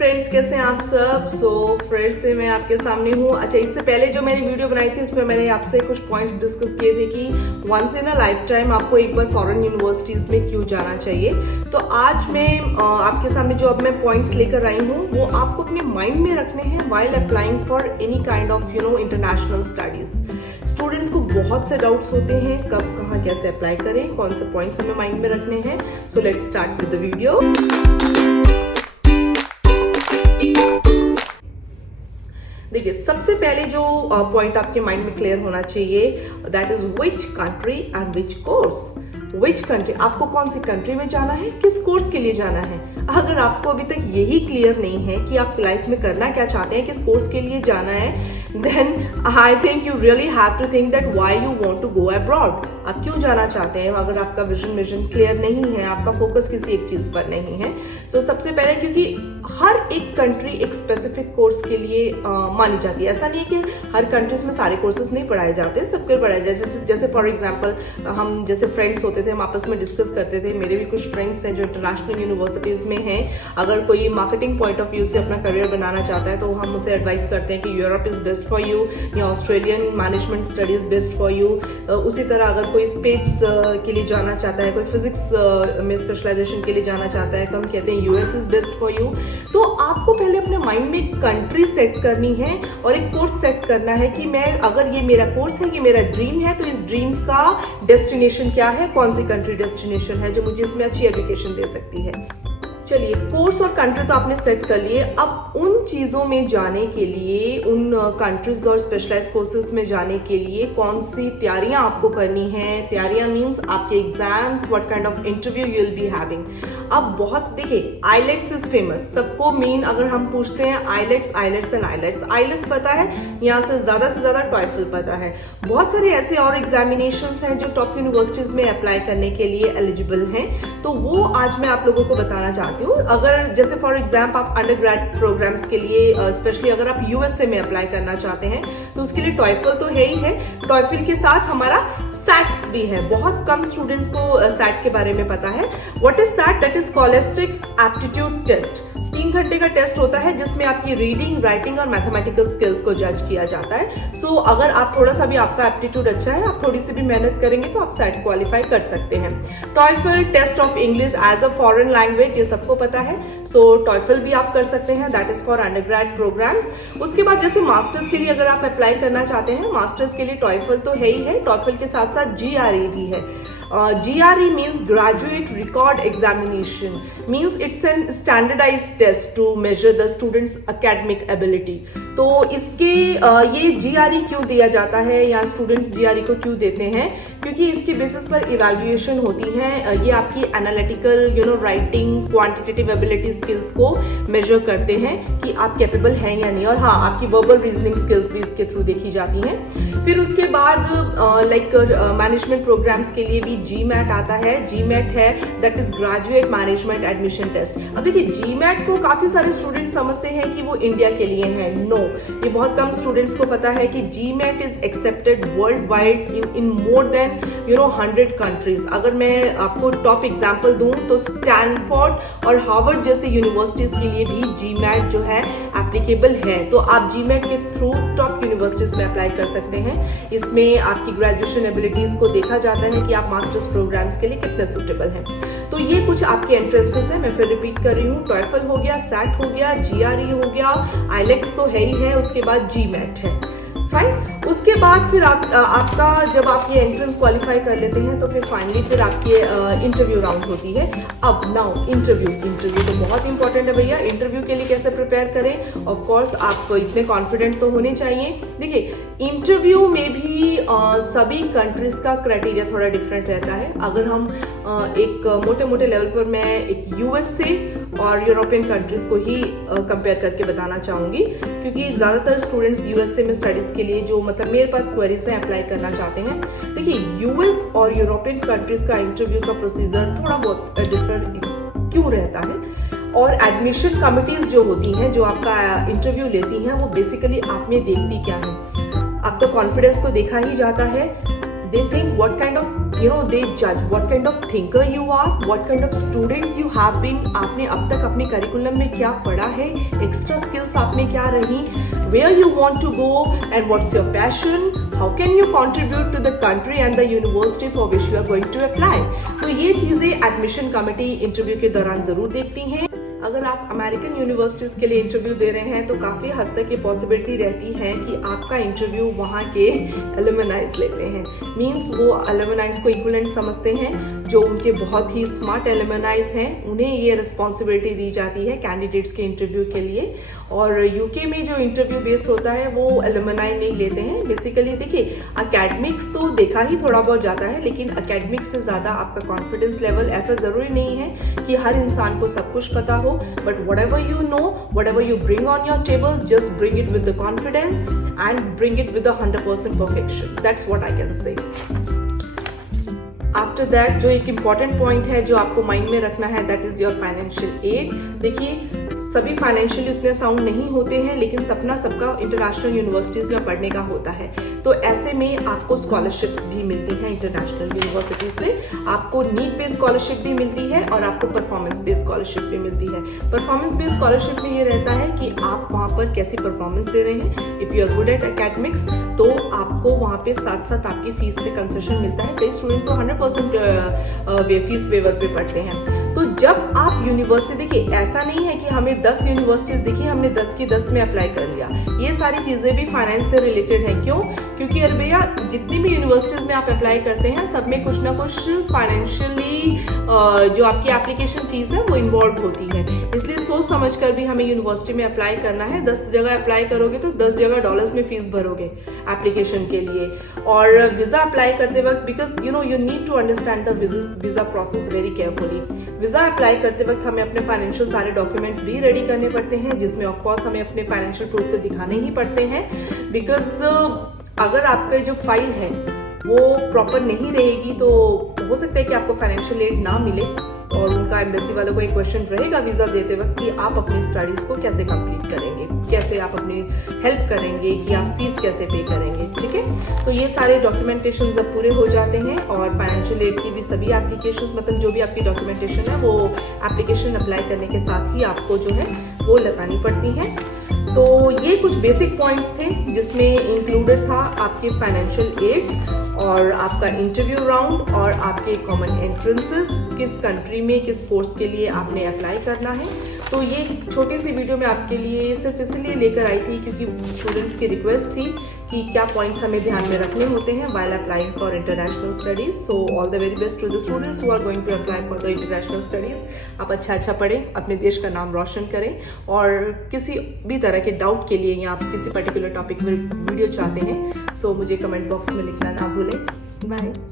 Friends, कैसे हैं आप सब। फ्रेंड्स से मैं आपके सामने हूँ। अच्छा, इससे पहले जो मैंने वीडियो बनाई थी उस पर मैंने आपसे कुछ पॉइंट्स डिस्कस किए थे कि once in a lifetime आपको एक बार फॉरेन यूनिवर्सिटीज में क्यों जाना चाहिए। तो आज मैं आपके सामने जो अब मैं पॉइंट्स लेकर आई हूँ वो आपको अपने माइंड में रखने हैं while applying for any kind of international studies. Students को बहुत से डाउट्स होते हैं, कब कहाँ कैसे अप्लाई करें, कौन से पॉइंट्स हमें माइंड में रखने हैं। So let's start with the video. देखिए, सबसे पहले जो पॉइंट आपके माइंड में क्लियर होना चाहिए, that is which country and which course. Which country, आपको कौन सी कंट्री में जाना है, किस कोर्स के लिए जाना है। अगर आपको अभी तक यही क्लियर नहीं है कि आप लाइफ में करना क्या चाहते हैं, किस कोर्स के लिए जाना है, then I think you really have to think that why you want to go abroad. आप क्यों जाना चाहते हैं। अगर आपका विजन क्लियर नहीं है, आपका फोकस किसी एक चीज पर नहीं है। तो सबसे पहले, क्योंकि हर एक कंट्री एक स्पेसिफिक कोर्स के लिए मानी जाती है। ऐसा नहीं है कि हर कंट्रीज में सारे कोर्सेज नहीं पढ़ाए जाते, सबके पढ़ाए जाते। जैसे फॉर एग्जांपल हम जैसे फ्रेंड्स होते थे, हम आपस में डिस्कस करते थे। मेरे भी कुछ फ्रेंड्स हैं जो इंटरनेशनल यूनिवर्सिटीज में हैं। अगर कोई मार्केटिंग पॉइंट ऑफ व्यू से अपना करियर बनाना चाहता है तो हम उसे एडवाइस करते हैं कि Europe is best for you या Australian management studies best for you. उसी तरह अगर कोई स्पेस के लिए जाना चाहता है, कोई फिजिक्स में स्पेशलाइजेशन के लिए जाना चाहता है, तो हम कहते हैं US is best for you. तो आपको पहले अपने माइंड में एक कंट्री सेट करनी है और एक कोर्स सेट करना है कि मैं, अगर ये मेरा कोर्स है, ये मेरा ड्रीम है, तो इस ड्रीम का डेस्टिनेशन क्या है, कौन सी कंट्री डेस्टिनेशन है जो मुझे इसमें अच्छी एजुकेशन दे सकती है। चलिए, कोर्स और कंट्री तो आपने सेट कर लिए। अब उन चीज़ों में जाने के लिए, उन कंट्रीज और स्पेशलाइज कोर्सेज में जाने के लिए कौन सी तैयारियां आपको करनी है। तैयारियां मीन्स आपके exams, what kind of interview you will be having. अब बहुत देखिए, आईलेट्स इज फेमस, सबको मेन अगर हम पूछते हैं आईलेट्स एंड आईलेट्स पता है, यहाँ से ज्यादा टॉयफल पता है। बहुत सारे ऐसे और एग्जामिनेशंस हैं जो टॉप यूनिवर्सिटीज में अप्लाई करने के लिए एलिजिबल हैं, तो वो आज मैं आप लोगों को बताना चाहती हूँ। अगर जैसे फॉर एग्जाम्पल आप अंडर ग्रेड प्रोग्राम्स के लिए, स्पेशली अगर आप यूएसए में अप्लाई करना चाहते हैं, तो उसके लिए टॉयफल तो है ही है। टॉयफल के साथ हमारा सैट भी है। बहुत कम स्टूडेंट्स को सैट के बारे में पता है। What is SAT? That is scholastic aptitude test. 3 घंटे का टेस्ट होता है जिसमें आपकी रीडिंग, राइटिंग और मैथमेटिकल स्किल्स को जज किया जाता है। सो अगर आप थोड़ा सा भी, आपका एप्टीट्यूड अच्छा है, आप थोड़ी सी भी मेहनत करेंगे तो आप सैट क्वालिफाई कर सकते हैं। TOEFL, test of English as a foreign language, ये सबको पता है। सो टॉयफल भी आप कर सकते हैं, that is for undergrad programmes. उसके बाद जैसे मास्टर्स के लिए अगर आप अप्लाई करना चाहते हैं, मास्टर्स के लिए टॉयफल तो है ही है, टॉयफल के साथ साथ GRE भी है। GRE means Graduate Record Examination, means it's a standardized test to measure the student's academic ability. तो इसके ये GRE क्यों दिया जाता है या स्टूडेंट्स GRE को क्यों देते हैं? क्योंकि इसके बेसिस पर इवैल्यूएशन होती है। ये आपकी analytical, writing, quantitative ability skills को मेजर करते हैं कि आप कैपेबल हैं या नहीं। और हाँ, आपकी वर्बल रीजनिंग स्किल्स भी इसके थ्रू देखी जाती हैं। फिर उसके बाद मैनेजमेंट प्रोग्राम्स के लिए भी GMAT आता है। GMAT है, that is graduate management admission test. अब देखिए, GMAT को काफी सारे स्टूडेंट समझते हैं कि वो इंडिया के लिए है। नो, ये बहुत कम स्टूडेंट्स को पता है कि GMAT is accepted world wide in more than 100 countries. अगर मैं आपको टॉप एग्जांपल दूं तो स्टैनफोर्ड और हार्वर्ड जैसे यूनिवर्सिटीज के लिए भी GMAT जो है एप्लीकेबल है। तो आप GMAT के थ्रू टॉप यूनिवर्सिटीज में अप्लाई कर सकते हैं। इसमें आपकी ग्रेजुएशन एबिलिटीज को देखा जाता है कि आप मास्टर्स प्रोग्राम्स के लिए कितने सूटेबल हैं। तो ये कुछ आपके एंट्रेंसेस हैं। मैं फिर रिपीट कर रही हूँ, टॉयफल हो गया, सैट हो गया, GRE हो गया, आईलेट्स तो है ही है, उसके बाद GMAT है। फाइन। उसके बाद फिर आपका जब आप ये एंट्रेंस क्वालिफाई कर लेते हैं तो फिर फाइनली फिर आपकी इंटरव्यू राउंड होती है। अब नाउ इंटरव्यू तो बहुत इंपॉर्टेंट है भैया। इंटरव्यू के लिए कैसे प्रिपेयर करें? ऑफ कोर्स आप इतने कॉन्फिडेंट तो होने चाहिए। देखिए, इंटरव्यू में भी सभी कंट्रीज का क्राइटेरिया थोड़ा डिफरेंट रहता है। अगर हम एक मोटे लेवल पर मैं एक USA और यूरोपियन कंट्रीज को ही कंपेयर करके बताना चाहूंगी, क्योंकि ज्यादातर स्टूडेंट्स USA में स्टडीज के लिए, जो मतलब मेरे पास क्वेरीज हैं, अप्लाई करना चाहते हैं। देखिए, US और यूरोपियन कंट्रीज का इंटरव्यू का प्रोसीजर थोड़ा बहुत डिफरेंट क्यों रहता है। और एडमिशन कमिटीज जो होती हैं, जो आपका इंटरव्यू लेती हैं, वो बेसिकली आप में देखती क्या है। आपका कॉन्फिडेंस तो देखा ही जाता है, they think what kind of, they judge what kind of thinker you are, what kind of student you have been, आपने अब तक अपने करिकुलम में क्या पढ़ा है, एक्स्ट्रा स्किल्स आप में क्या रही, where you want to go and what's your passion, how can you contribute to the country and the university for which you are going to apply. तो ये चीजें एडमिशन कमेटी इंटरव्यू के दौरान जरूर देखती हैं. अगर आप अमेरिकन यूनिवर्सिटीज के लिए इंटरव्यू दे रहे हैं तो काफ़ी हद तक ये पॉसिबिलिटी रहती है कि आपका इंटरव्यू वहाँ के एलुमनाइज लेते हैं. मींस वो एलुमनाइज को इक्विवेलेंट समझते हैं, जो उनके बहुत ही स्मार्ट एलुमनाइज हैं उन्हें ये रिस्पॉन्सिबिलिटी दी जाती है कैंडिडेट्स के इंटरव्यू के लिए. और यूके में जो इंटरव्यू बेस्ड होता है वो एलुमनाई नहीं लेते हैं. बेसिकली देखिए, अकेडमिक्स तो देखा ही थोड़ा बहुत जाता है, लेकिन अकेडमिक्स से ज़्यादा आपका कॉन्फिडेंस लेवल, ऐसा ज़रूरी नहीं है कि हर इंसान को सब कुछ पता हो, but whatever you know, whatever you bring on your table, just bring it with the confidence and bring it with 100% perfection. That's what I can say. After that जो एक इम्पॉर्टेंट पॉइंट है जो आपको माइंड में रखना है, that is your financial aid. देखिए, सभी फाइनेंशियली उतने साउंड नहीं होते हैं, लेकिन सपना सबका इंटरनेशनल यूनिवर्सिटीज में पढ़ने का होता है. तो ऐसे में आपको स्कॉलरशिप्स भी मिलती हैं इंटरनेशनल यूनिवर्सिटी से. आपको नीड बेस्ड स्कॉलरशिप भी मिलती है और आपको परफॉर्मेंस बेस्ड स्कॉलरशिप भी मिलती है. परफॉर्मेंस बेस्ड स्कॉलरशिप में ये रहता है कि आप वहाँ पर कैसी परफॉर्मेंस दे रहे हैं. If you are good at academics तो आपको वहाँ पे साथ साथ आपकी फीस पे कंसेशन मिलता है. कई स्टूडेंट्स तो 100% फीस वेवर पे पढ़ते हैं. तो जब आप यूनिवर्सिटी, देखिए ऐसा नहीं है कि हमें 10 यूनिवर्सिटीज दिखी, हमने 10 की 10 में अप्लाई कर लिया. ये सारी चीजें भी फाइनेंस से रिलेटेड है. क्यों? क्योंकि अरे भैया, जितनी भी यूनिवर्सिटीज में आप अप्लाई करते हैं सब में कुछ ना कुछ फाइनेंशियली जो आपकी एप्लीकेशन फीस है वो इन्वॉल्व होती है. इसलिए सोच समझ कर भी हमें यूनिवर्सिटी में अप्लाई करना है. 10 जगह अप्लाई करोगे तो 10 जगह डॉलर्स में फीस भरोगे एप्लीकेशन के लिए. और वीजा अप्लाई करते वक्त, because you need to understand the visa process very carefully. Visa apply करते वक्त हमें अपने फाइनेंशियल सारे डॉक्यूमेंट्स भी रेडी करने पड़ते हैं, जिसमें ऑफकोर्स हमें अपने फाइनेंशियल प्रूफ तो दिखाने ही पड़ते हैं. बिकॉज अगर आपका जो फाइल है वो प्रॉपर नहीं रहेगी तो हो सकता है कि आपको फाइनेंशियल एड ना मिले. और उनका एम्बेसी वालों को एक क्वेश्चन रहेगा वीजा देते वक्त कि आप अपनी स्टडीज को कैसे कंप्लीट करेंगे, कैसे आप अपनी हेल्प करेंगे, कि आप फीस कैसे पे करेंगे. ठीक है, तो ये सारे डॉक्यूमेंटेशन जब पूरे हो जाते हैं और फाइनेंशियल एड की भी सभी एप्लीकेशन, मतलब जो भी आपकी डॉक्यूमेंटेशन है वो एप्लीकेशन अप्लाई करने के साथ ही आपको जो है वो लगानी पड़ती है. तो ये कुछ बेसिक पॉइंट्स थे जिसमें इंक्लूडेड था आपके फाइनेंशियल एड और आपका इंटरव्यू राउंड और आपके कॉमन एंट्रेंसेस, किस कंट्री में किस कोर्स के लिए आपने अप्लाई करना है. तो ये छोटी सी वीडियो मैं आपके लिए सिर्फ इसलिए लेकर आई थी क्योंकि स्टूडेंट्स की रिक्वेस्ट थी कि क्या पॉइंट्स हमें ध्यान में रखने होते हैं while applying for international studies. So all the very best to the students who are going to apply for the international studies. आप अच्छा पढ़ें, अपने देश का नाम रोशन करें. और किसी भी तरह के डाउट के लिए या आप किसी पर्टिकुलर टॉपिक में वीडियो चाहते हैं, सो मुझे कमेंट बॉक्स में लिखना ना भूलें. बाय.